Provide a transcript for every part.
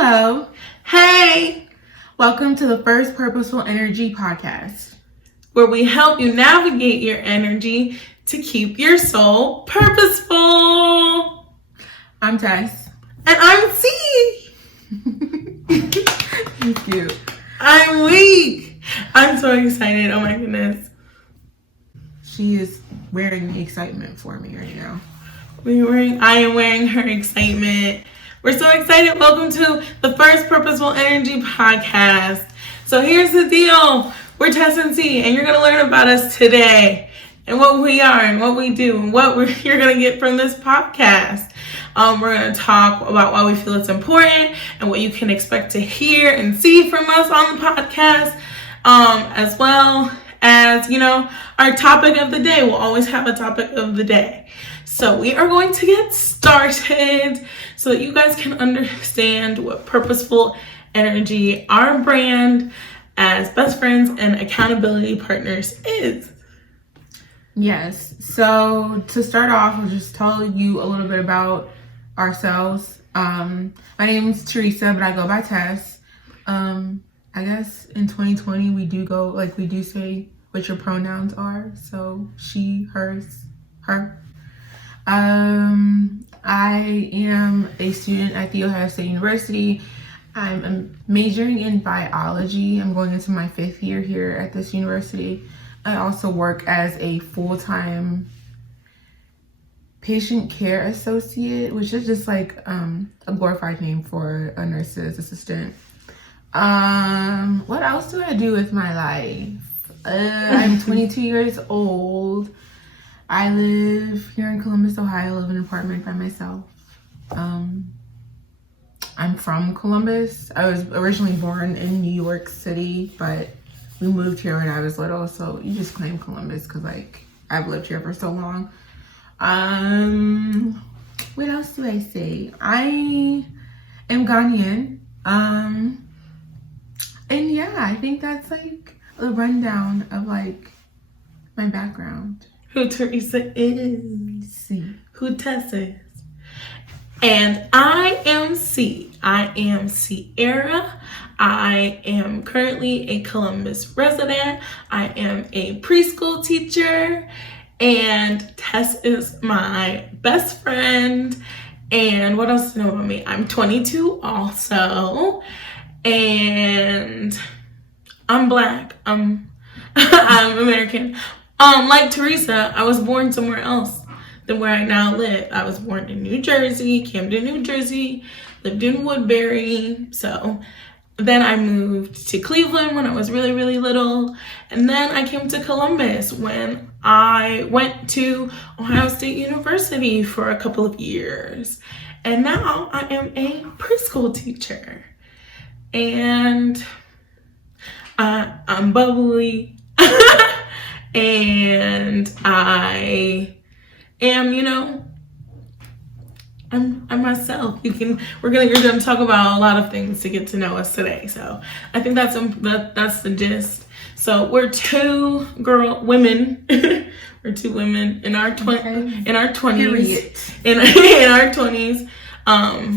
Hello. Hey, Welcome to the first Purposeful Energy podcast, where we help you navigate your energy to keep your soul purposeful. I'm Tess. And I'm C. Thank you. I'm weak. I'm so excited. Oh my goodness. She is wearing the excitement for me right now. I am wearing her excitement. We're so excited. Welcome to the first Purposeful Energy podcast. So here's the deal. We're Tess and Sierra, and you're going to learn about us today and what we are and what we do and what you're going to get from this podcast. We're going to talk about why we feel it's important and what you can expect to hear and see from us on the podcast, as well as, our topic of the day. We'll always have a topic of the day. So we are going to get started so that you guys can understand what Purposeful Energy, our brand as best friends and accountability partners, is. Yes. So to start off, I'll just tell you a little bit about ourselves. My name is Teresa, but I go by Tess. I guess in 2020 we do say what your pronouns are. So she, hers, her. I am a student at The Ohio State University. I'm majoring in biology. I'm going into my 5th year here at this university. I also work as a full-time patient care associate, which is just like a glorified name for a nurse's assistant. What else do I do with my life? I'm 22 years old. I live here in Columbus, Ohio. I live in an apartment by myself. I'm from Columbus. I was originally born in New York City, but we moved here when I was little, so you just claim Columbus because I've lived here for so long. What else do I say? I am Ghanaian. And yeah, I think that's like a rundown of like my background. Who Teresa is. C. Who Tess is. And I am C. I am Sierra. I am currently a Columbus resident. I am a preschool teacher. And Tess is my best friend. And what else do you know about me? I'm 22 also. And I'm Black. I'm American. Like Teresa, I was born somewhere else than where I now live. I was born in New Jersey, Camden, New Jersey, lived in Woodbury. So then I moved to Cleveland when I was really, really little. And then I came to Columbus when I went to Ohio State University for a couple of years. And now I am a preschool teacher. And I'm bubbly. And I am, I'm myself. We're gonna talk about a lot of things to get to know us today. So I think that's the gist. So we're two women. We're two women in our 20s. In our 20s.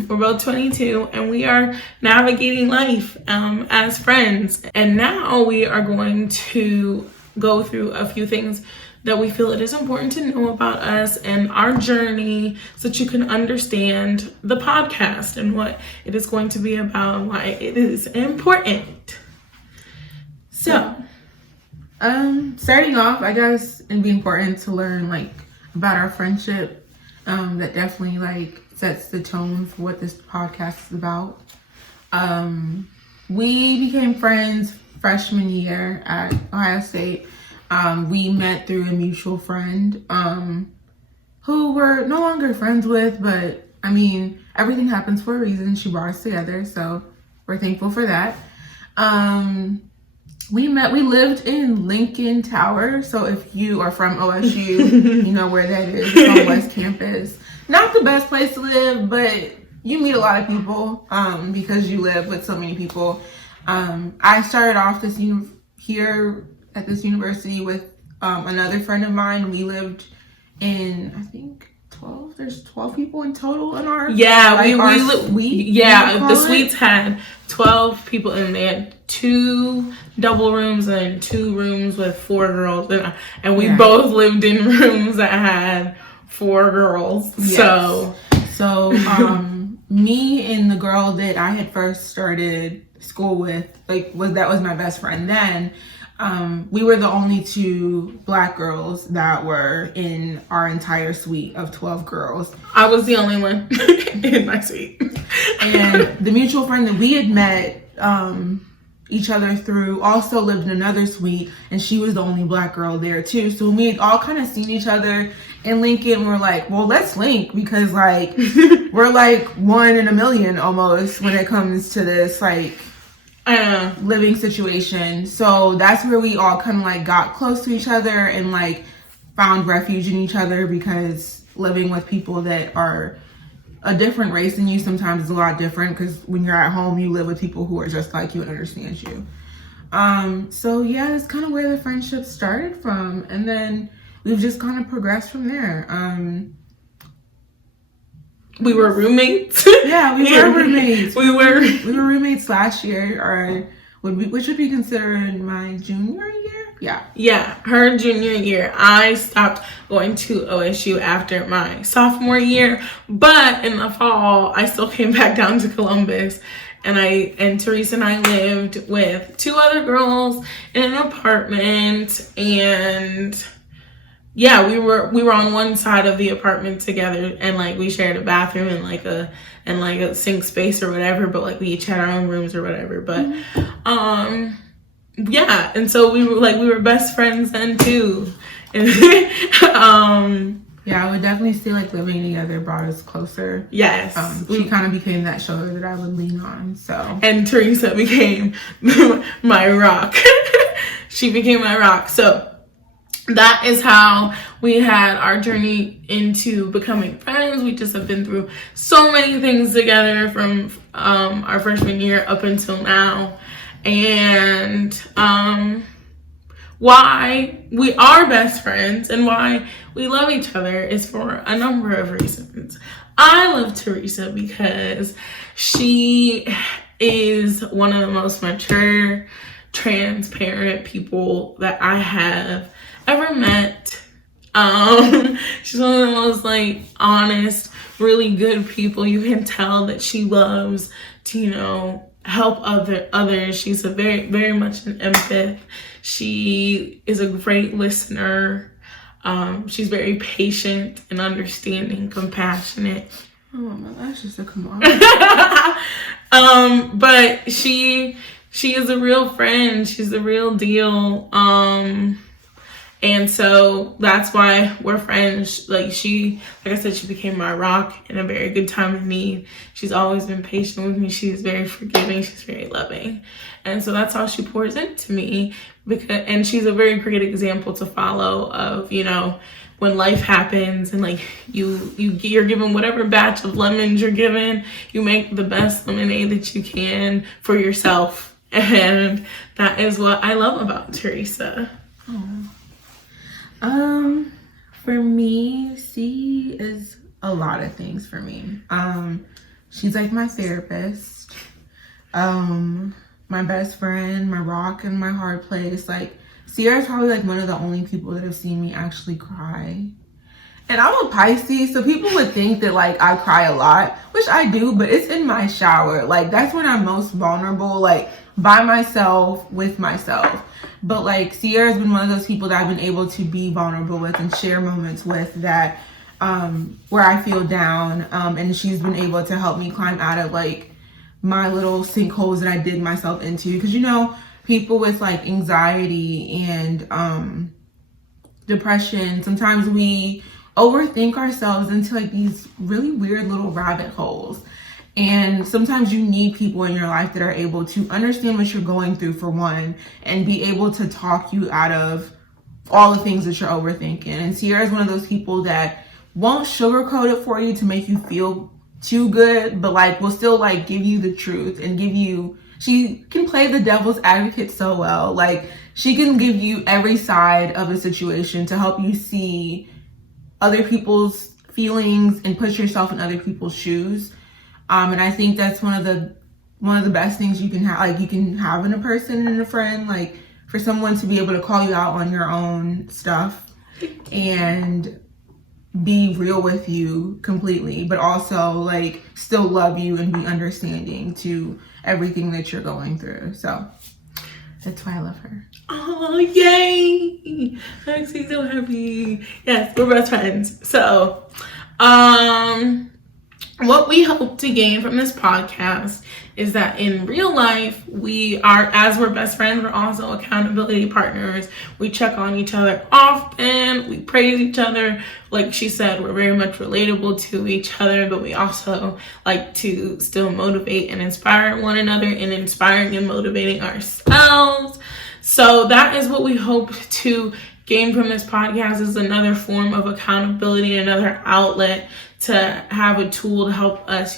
We're both 22, and we are navigating life as friends. And now we are going to go through a few things that we feel it is important to know about us and our journey so that you can understand the podcast and what it is going to be about and why it is important. So, starting off, I guess it'd be important to learn about our friendship. That definitely sets the tone for what this podcast is about. We became friends freshman year at Ohio State. We met through a mutual friend who we're no longer friends with, but everything happens for a reason. She brought us together, so we're thankful for that. We lived in Lincoln Tower, so if you are from OSU, you know where that is. It's on West Campus. Not the best place to live, but you meet a lot of people because you live with so many people. I started off here at this university with another friend of mine. We lived in, I think, 12. There's 12 people in total in our suite. The suite suites had 12 people in there. 2 double rooms and 2 rooms with 4 girls, and we both lived in rooms that had 4 girls. Yes. So me and the girl that I had first started school with, that was my best friend then. We were the only 2 black girls that were in our entire suite of 12 girls. I was the only one in my suite. And the mutual friend that we had met each other through also lived in another suite, and she was the only black girl there too. So we had all kind of seen each other in Lincoln. We're like, well, let's link, because like we're like 1 in a million almost when it comes to this like living situation. So that's where we all kind of like got close to each other and like found refuge in each other, because living with people that are a different race than you sometimes is a lot different, because when you're at home you live with people who are just like you and understand you. So yeah, that's kind of where the friendship started from, and then we've just kind of progressed from there. We were roommates. Yeah, we were roommates. We were roommates last year, which would be considered my junior year. Yeah, her junior year. I stopped going to OSU after my sophomore year, but in the fall, I still came back down to Columbus, and Teresa and I lived with 2 other girls in an apartment, and yeah, we were on one side of the apartment together, and like we shared a bathroom and like a sink space or whatever, but like we each had our own rooms or whatever. But yeah, and so we were best friends then too. Yeah, I would definitely say like living together brought us closer. Yes. She kind of became that shoulder that I would lean on. So. And Teresa became my rock. She became my rock. So that is how we had our journey into becoming friends. We just have been through so many things together from our freshman year up until now. And why we are best friends and why we love each other is for a number of reasons. I love Teresa because she is one of the most mature, transparent people that I have ever met. She's one of the most like honest, really good people. You can tell that she loves to, help others. She's a very, very much an empath. She is a great listener. She's very patient and understanding, compassionate. Oh my gosh, just to come on. But she is a real friend. She's the real deal. And so that's why we're friends. Like I said, she became my rock in a very good time of need. She's always been patient with me. She's very forgiving. She's very loving. And so that's how she pours into me. And she's a very great example to follow of, when life happens and like you're given whatever batch of lemons you're given, you make the best lemonade that you can for yourself. And that is what I love about Teresa. For me, she is a lot of things for me. She's like my therapist, my best friend, my rock and my hard place. Like Sierra's probably like one of the only people that have seen me actually cry. And I'm a Pisces, so people would think that like I cry a lot, which I do, but it's in my shower. Like that's when I'm most vulnerable, like by myself, with myself. But like Sierra's been one of those people that I've been able to be vulnerable with and share moments with that where I feel down, and she's been able to help me climb out of like my little sinkholes that I dig myself into. Because people with like anxiety and depression, sometimes we overthink ourselves into like these really weird little rabbit holes. And sometimes you need people in your life that are able to understand what you're going through, for one, and be able to talk you out of all the things that you're overthinking. And Sierra is one of those people that won't sugarcoat it for you to make you feel too good, but like will still like give you the truth and she can play the devil's advocate so well. Like she can give you every side of a situation to help you see other people's feelings and put yourself in other people's shoes. And I think that's one of the best things you can have, like you can have in a person and a friend, like for someone to be able to call you out on your own stuff and be real with you completely, but also like still love you and be understanding to everything that you're going through. So that's why I love her. Oh, yay! That makes me so happy. Yes, we're best friends. So, what we hope to gain from this podcast is that in real life, as we're best friends, we're also accountability partners. We check on each other often. We praise each other. Like she said, we're very much relatable to each other, but we also like to still motivate and inspire one another, and inspiring and motivating ourselves. So that is what we hope to gain from this podcast, is another form of accountability, another outlet to have a tool to help us,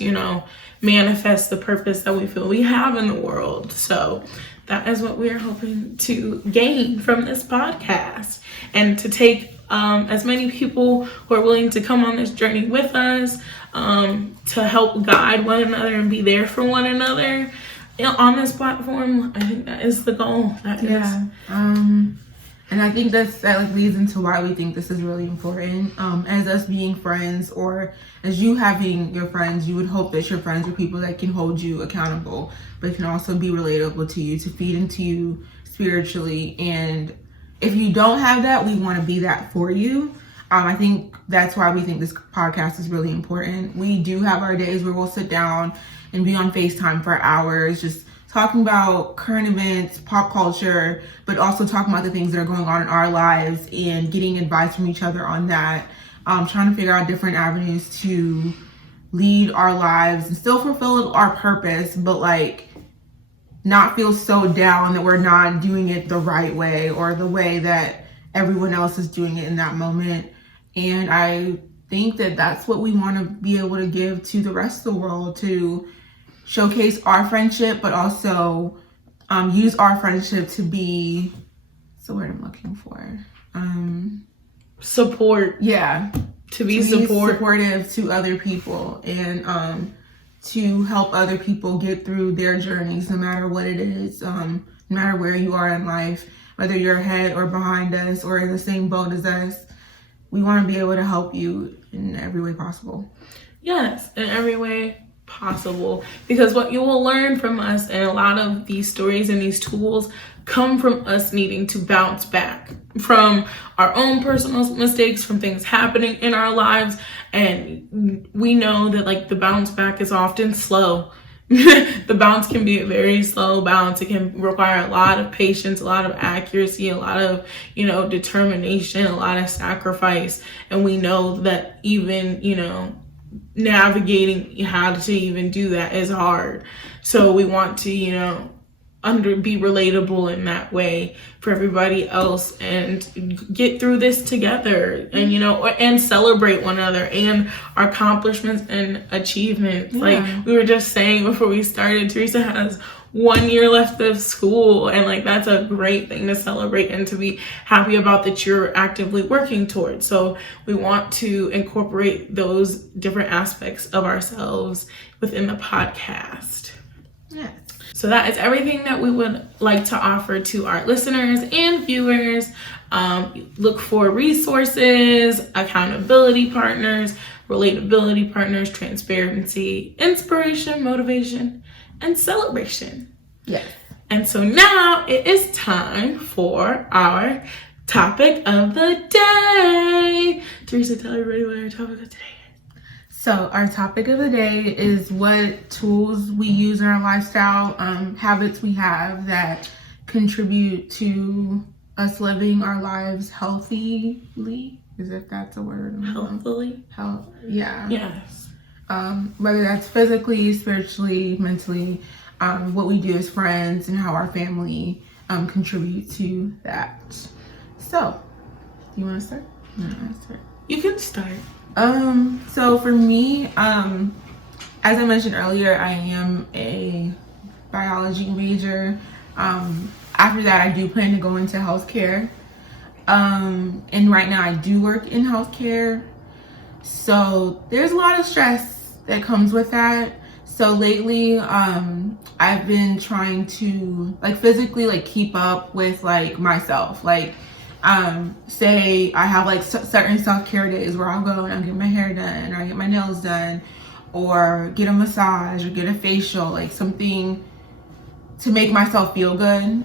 manifest the purpose that we feel we have in the world. So that is what we're hoping to gain from this podcast, and to take as many people who are willing to come on this journey with us, to help guide one another and be there for one another on this platform. I think that is the goal. And I think that leads into why we think this is really important. As us being friends, or as you having your friends, you would hope that your friends are people that can hold you accountable, but can also be relatable to you, to feed into you spiritually. And if you don't have that, we want to be that for you. I think that's why we think this podcast is really important. We do have our days where we'll sit down and be on FaceTime for hours, just talking about current events, pop culture, but also talking about the things that are going on in our lives and getting advice from each other on that. Trying to figure out different avenues to lead our lives and still fulfill our purpose, but like not feel so down that we're not doing it the right way or the way that everyone else is doing it in that moment. And I think that that's what we want to be able to give to the rest of the world, to showcase our friendship, but also use our friendship to be, what's the word I'm looking for? Support. Yeah. To be supportive to other people, and to help other people get through their journeys, no matter what it is, no matter where you are in life, whether you're ahead or behind us or in the same boat as us. We want to be able to help you in every way possible. Yes, in every way possible, because what you will learn from us, and a lot of these stories and these tools come from us needing to bounce back from our own personal mistakes, from things happening in our lives. And we know that like the bounce back is often slow. The bounce can be a very slow bounce. It can require a lot of patience, a lot of accuracy, a lot of, determination, a lot of sacrifice. And we know that even, navigating how to even do that is hard. So we want to, be relatable in that way for everybody else, and get through this together, and and celebrate one another and our accomplishments and achievements. Like we were just saying before we started, Teresa has 1 year left of school, and like that's a great thing to celebrate and to be happy about, that you're actively working towards. So we want to incorporate those different aspects of ourselves within the podcast. Yes. So that is everything that we would like to offer to our listeners and viewers. Look for resources, accountability partners, relatability partners, transparency, inspiration, motivation, and celebration. Yes. And so now it is time for our topic of the day. Teresa, tell everybody what our topic of the day is. So our topic of the day is what tools we use in our lifestyle, habits we have that contribute to us living our lives healthily. Is if that's a word? Healthily? Yeah. Yes. Whether that's physically, spiritually, mentally, what we do as friends, and how our family contribute to that. So, do you want to start? No, I'll start. You can start. So for me, as I mentioned earlier, I am a biology major. After that, I do plan to go into healthcare. And right now I do work in healthcare. So there's a lot of stress that comes with that. So lately, I've been trying to like physically like keep up with like myself. Like, say I have like certain self-care days where I'll go and I'll get my hair done, or I get my nails done, or get a massage, or get a facial, like something to make myself feel good.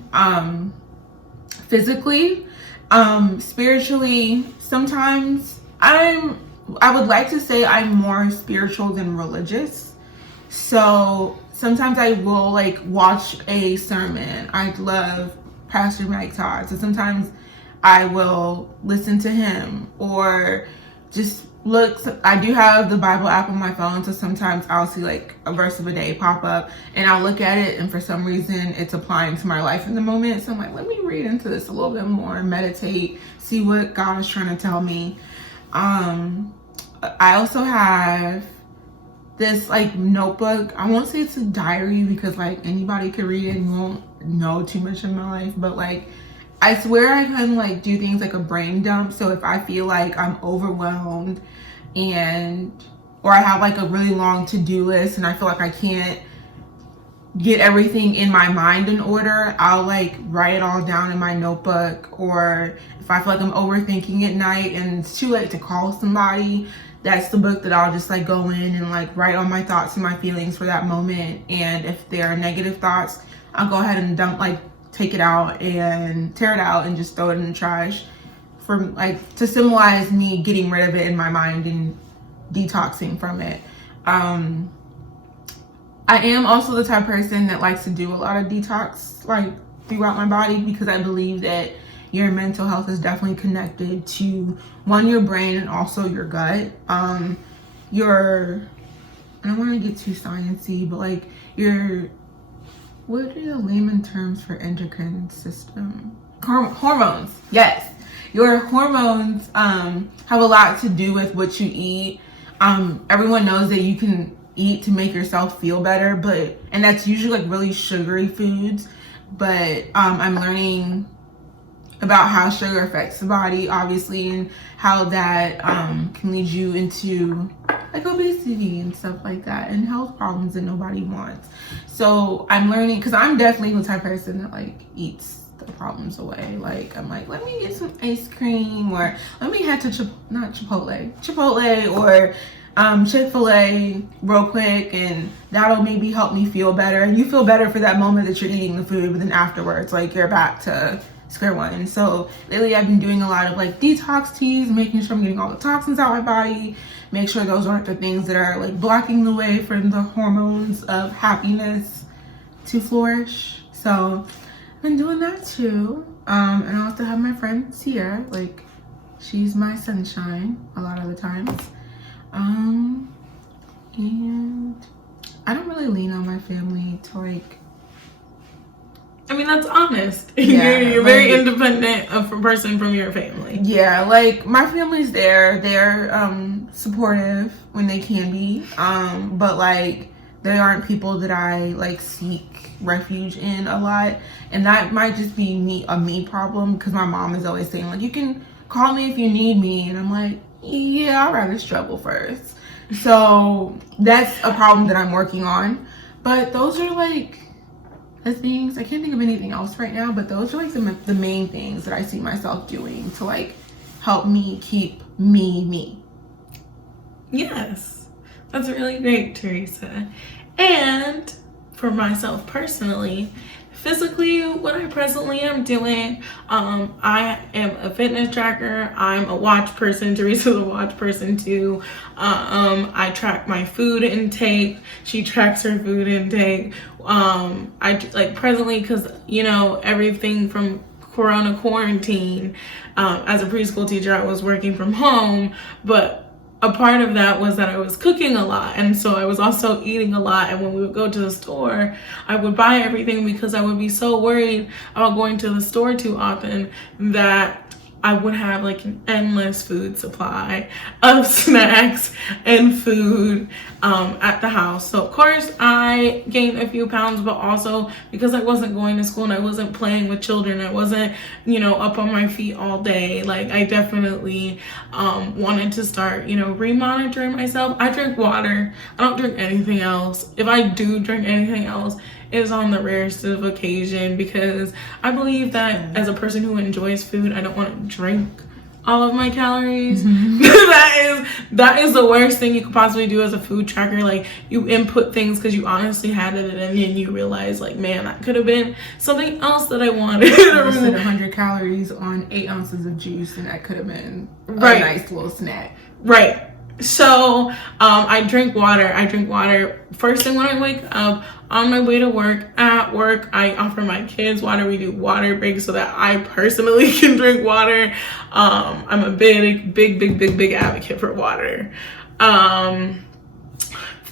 Physically, spiritually, sometimes I would like to say I'm more spiritual than religious. So sometimes I will like watch a sermon. I love Pastor Mike Todd. So sometimes I will listen to him, or just look. I do have the Bible app on my phone, so sometimes I'll see like a verse of a day pop up and I'll look at it, and for some reason it's applying to my life in the moment. So I'm like, let me read into this a little bit more, meditate, see what God is trying to tell me. I also have this like notebook. I won't say it's a diary because like anybody could read it and you won't know too much of my life, but like I swear I can like do things like a brain dump. So if I feel like I'm overwhelmed or I have like a really long to-do list and I feel like I can't get everything in my mind in order, I'll like write it all down in my notebook. Or if I feel like I'm overthinking at night and it's too late to call somebody, that's the book that I'll just like go in and like write all my thoughts and my feelings for that moment. And if there are negative thoughts, I'll go ahead and take it out and tear it out and just throw it in the trash, for like to symbolize me getting rid of it in my mind and detoxing from it. I am also the type of person that likes to do a lot of detox like throughout my body, because I believe that your mental health is definitely connected to your brain and also your gut. I don't want to get too sciencey, but like what are the layman terms for endocrine system? Hormones. Yes. Your hormones have a lot to do with what you eat. Everyone knows that you can eat to make yourself feel better, and that's usually like really sugary foods. But I'm learning about how sugar affects the body, obviously, and how that can lead you into like obesity and stuff like that, and health problems that nobody wants. So I'm learning, because I'm definitely the type of person that like eats the problems away. Like I'm like, let me get some ice cream, or let me head to Chipotle or Chick-fil-A real quick, and that'll maybe help me feel better. And you feel better for that moment that you're eating the food, but then afterwards, like you're back to square one. So lately I've been doing a lot of like detox teas, making sure I'm getting all the toxins out of my body, make sure those aren't the things that are like blocking the way for the hormones of happiness to flourish. So I've been doing that too. And I also have my friend Sierra, like she's my sunshine a lot of the times. And I don't really lean on my family to like, I mean, that's honest. Yeah, you're very independent of a person from your family. Yeah, like my family's there. They're supportive when they can be. But like they aren't people that I like seek refuge in a lot. And that might just be a me problem, because my mom is always saying like, you can call me if you need me. And I'm like, yeah, I'd rather struggle first. So that's a problem that I'm working on. But those are like the things. I can't think of anything else right now, but those are like the main things that I see myself doing to like help me keep me. Yes, that's really great, Teresa. And for myself personally, physically, what I presently am doing, I am a fitness tracker. I'm a watch person. Teresa's a watch person too. I track my food intake. She tracks her food intake. I like presently, because everything from Corona quarantine, as a preschool teacher, I was working from home, but a part of that was that I was cooking a lot, and so I was also eating a lot. And when we would go to the store, I would buy everything because I would be so worried about going to the store too often that I would have like an endless food supply of snacks and food at the house. So of course I gained a few pounds, but also because I wasn't going to school and I wasn't playing with children, I wasn't, up on my feet all day. Like I definitely wanted to start, remonitoring myself. I drink water. I don't drink anything else. If I do drink anything else, is on the rarest of occasion, because I believe that as a person who enjoys food, I don't want to drink all of my calories. that is the worst thing you could possibly do as a food tracker. Like, you input things because you honestly had it, and then you realize, like, man, that could have been something else that I wanted. I said 100 calories on 8 ounces of juice, and that could have been a nice little snack. Right. So I drink water. I drink water first thing when I wake up, on my way to work, at work. I offer my kids water. We do water breaks so that I personally can drink water. I'm a big advocate for water.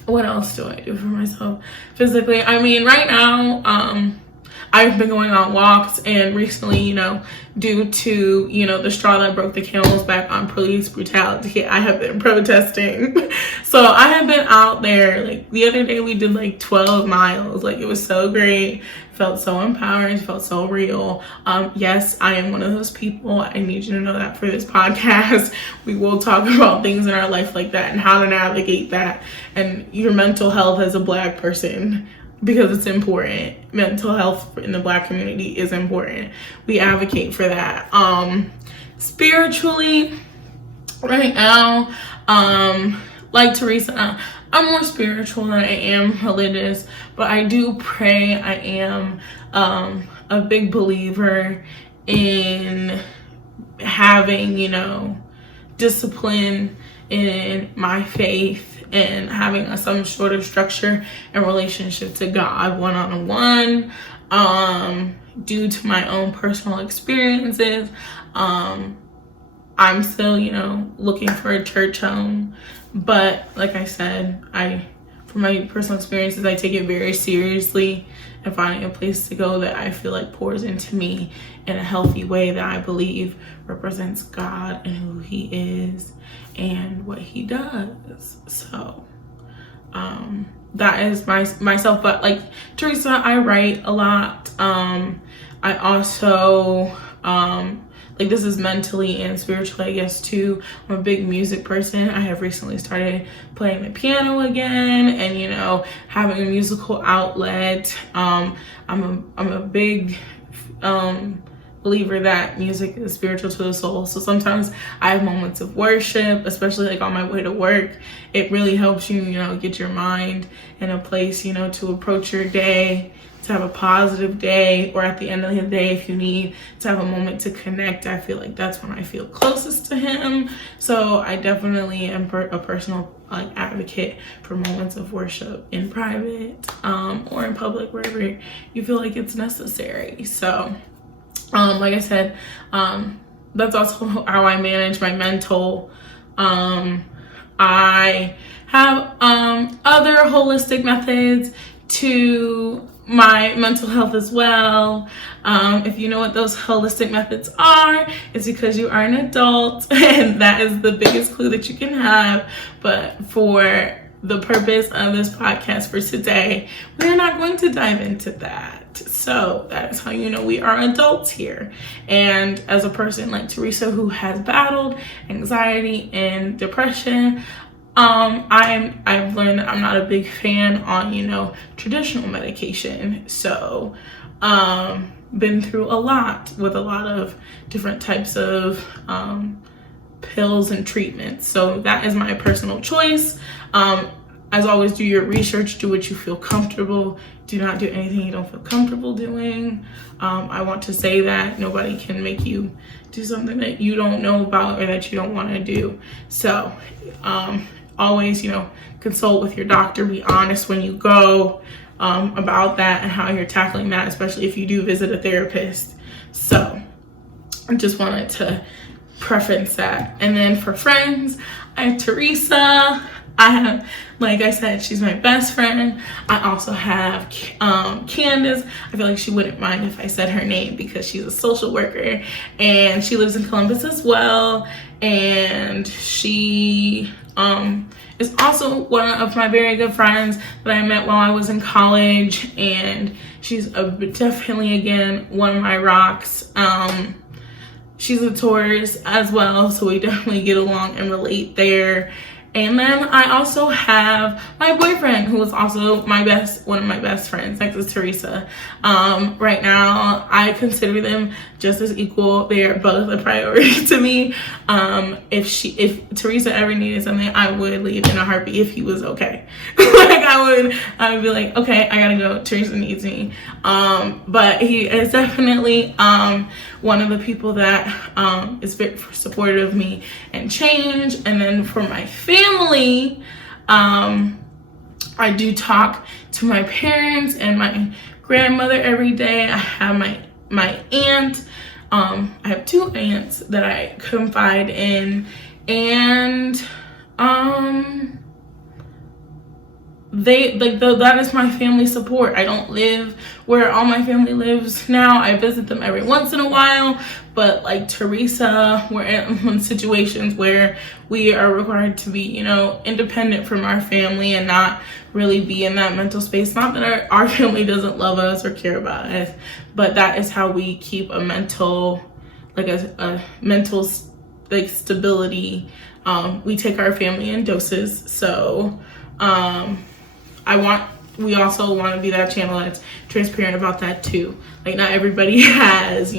What else do I do for myself physically? I mean, right now, I've been going on walks, and recently, due to, the straw that broke the camel's back on police brutality, I have been protesting. So I have been out there. Like, the other day we did like 12 miles. Like, it was so great. Felt so empowered. Felt so real. Yes, I am one of those people. I need you to know that for this podcast, we will talk about things in our life like that and how to navigate that, and your mental health as a Black person, because it's important. Mental health in the Black community is important. We advocate for that. Spiritually, right now, like Teresa, I'm more spiritual than I am religious, but I do pray. I am a big believer in having, discipline in my faith, and having some sort of structure and relationship to God one-on-one. Due to my own personal experiences, I'm still, looking for a church home. But like I said, from my personal experiences, I take it very seriously, and finding a place to go that I feel like pours into me in a healthy way that I believe represents God and who He is and what He does. So that is myself. But like Teresa, I write a lot. I also like, this is mentally and spiritually, I guess, too. I'm a big music person. I have recently started playing the piano again, and having a musical outlet. I'm a big believer that music is spiritual to the soul. So sometimes I have moments of worship, especially like on my way to work. It really helps you, get your mind in a place, to approach your day, to have a positive day, or at the end of the day, if you need to have a moment to connect. I feel like that's when I feel closest to Him. So I definitely am a personal advocate for moments of worship in private, or in public, wherever you feel like it's necessary. So like I said, that's also how I manage my mental. I have other holistic methods to my mental health as well. If you know what those holistic methods are, it's because you are an adult, and that is the biggest clue that you can have. But for the purpose of this podcast for today, we're not going to dive into that. So that's how we are adults here. And as a person like Teresa, who has battled anxiety and depression, I've learned that I'm not a big fan on, traditional medication. So, been through a lot with a lot of different types of, pills and treatments. So that is my personal choice. As always, do your research, do what you feel comfortable. Do not do anything you don't feel comfortable doing. I want to say that nobody can make you do something that you don't know about or that you don't want to do. So, always, consult with your doctor. Be honest when you go about that and how you're tackling that, especially if you do visit a therapist. So I just wanted to preference that. And then for friends, I have Teresa. I have, like I said, she's my best friend. I also have Candace. I feel like she wouldn't mind if I said her name because she's a social worker and she lives in Columbus as well. And she is also one of my very good friends that I met while I was in college. And she's definitely, again, one of my rocks. She's a Taurus as well, so we definitely get along and relate there. And then I also have my boyfriend, who is also one of my best friends. Next is Teresa. Right now, I consider them just as equal. They are both a priority to me. If Teresa ever needed something, I would leave in a heartbeat if he was okay. Like I would be like, okay, I gotta go. Teresa needs me. But he is definitely one of the people that is very supportive of me and change. And then for my family, I do talk to my parents and my grandmother every day. I have my aunt. I have 2 aunts that I confide in, and that is my family support. I don't live where all my family lives now. I visit them every once in a while, but like Teresa, we're in situations where we are required to be, independent from our family and not really be in that mental space. Not that our family doesn't love us or care about us, but that is how we keep a mental stability. We take our family in doses. So we also want to be that channel that's transparent about that too. Like, not everybody has,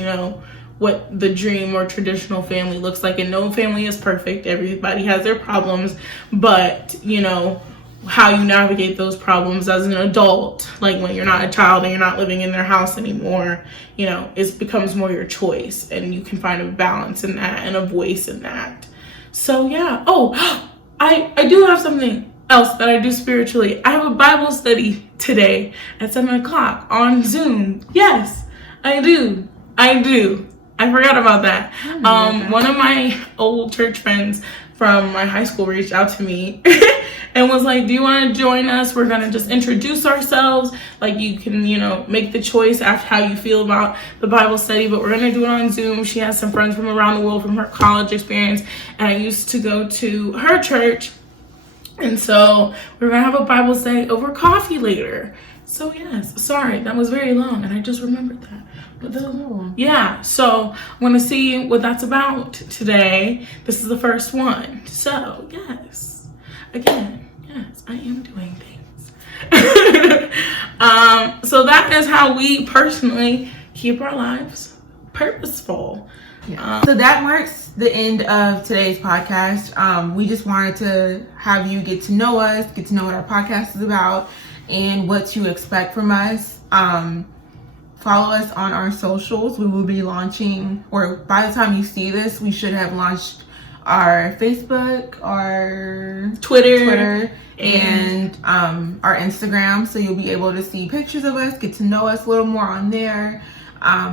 what the dream or traditional family looks like, and no family is perfect. Everybody has their problems, but how you navigate those problems as an adult, like when you're not a child and you're not living in their house anymore, it becomes more your choice, and you can find a balance in that and a voice in that. So yeah. Oh, I do have something else that I do spiritually. I have a Bible study today at 7:00 on Zoom. Yes, I do. I forgot about that. One of my old church friends from my high school reached out to me and was like, do you want to join us? We're going to just introduce ourselves. Like, you can, make the choice after how you feel about the Bible study, but we're going to do it on Zoom. She has some friends from around the world from her college experience, and I used to go to her church. And so we're going to have a Bible study over coffee later. So yes, sorry, that was very long, and I just remembered that. But cool. Yeah, so I'm going to see what that's about today. This is the first one. So yes, again, yes, I am doing things. So that is how we personally keep our lives purposeful. Yeah. So that marks the end of today's podcast. We just wanted to have you get to know us, get to know what our podcast is about, and what to expect from us. Follow us on our socials. We will be launching, or by the time you see this, we should have launched our Facebook, our Twitter, and our Instagram. So you'll be able to see pictures of us, get to know us a little more on there,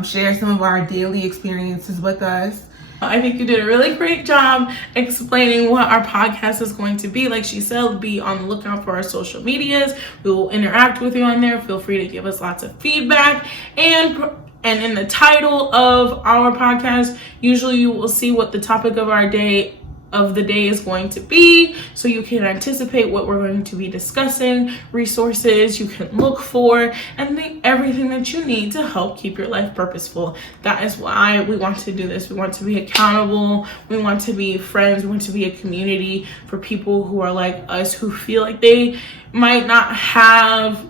share some of our daily experiences with us. I think you did a really great job explaining what our podcast is going to be. Like she said, be on the lookout for our social medias. We will interact with you on there. Feel free to give us lots of feedback. And in the title of our podcast, usually you will see what the topic of the day is going to be, so you can anticipate what we're going to be discussing, resources you can look for, and everything that you need to help keep your life purposeful. That is why we want to do this. We want to be accountable. We want to be friends. We want to be a community for people who are like us, who feel like they might not have,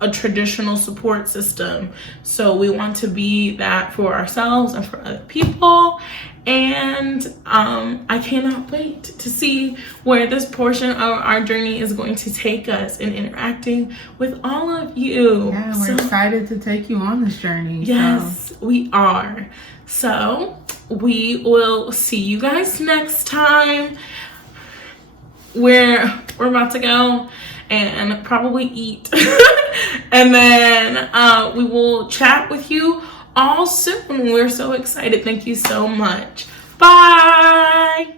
a traditional support system. So we want to be that for ourselves and for other people. And I cannot wait to see where this portion of our journey is going to take us in interacting with all of you. Yeah, we're excited to take you on this journey. Yes, we are. So we will see you guys next time. We're about to go and probably eat. And then we will chat with you all soon. We're so excited. Thank you so much. Bye.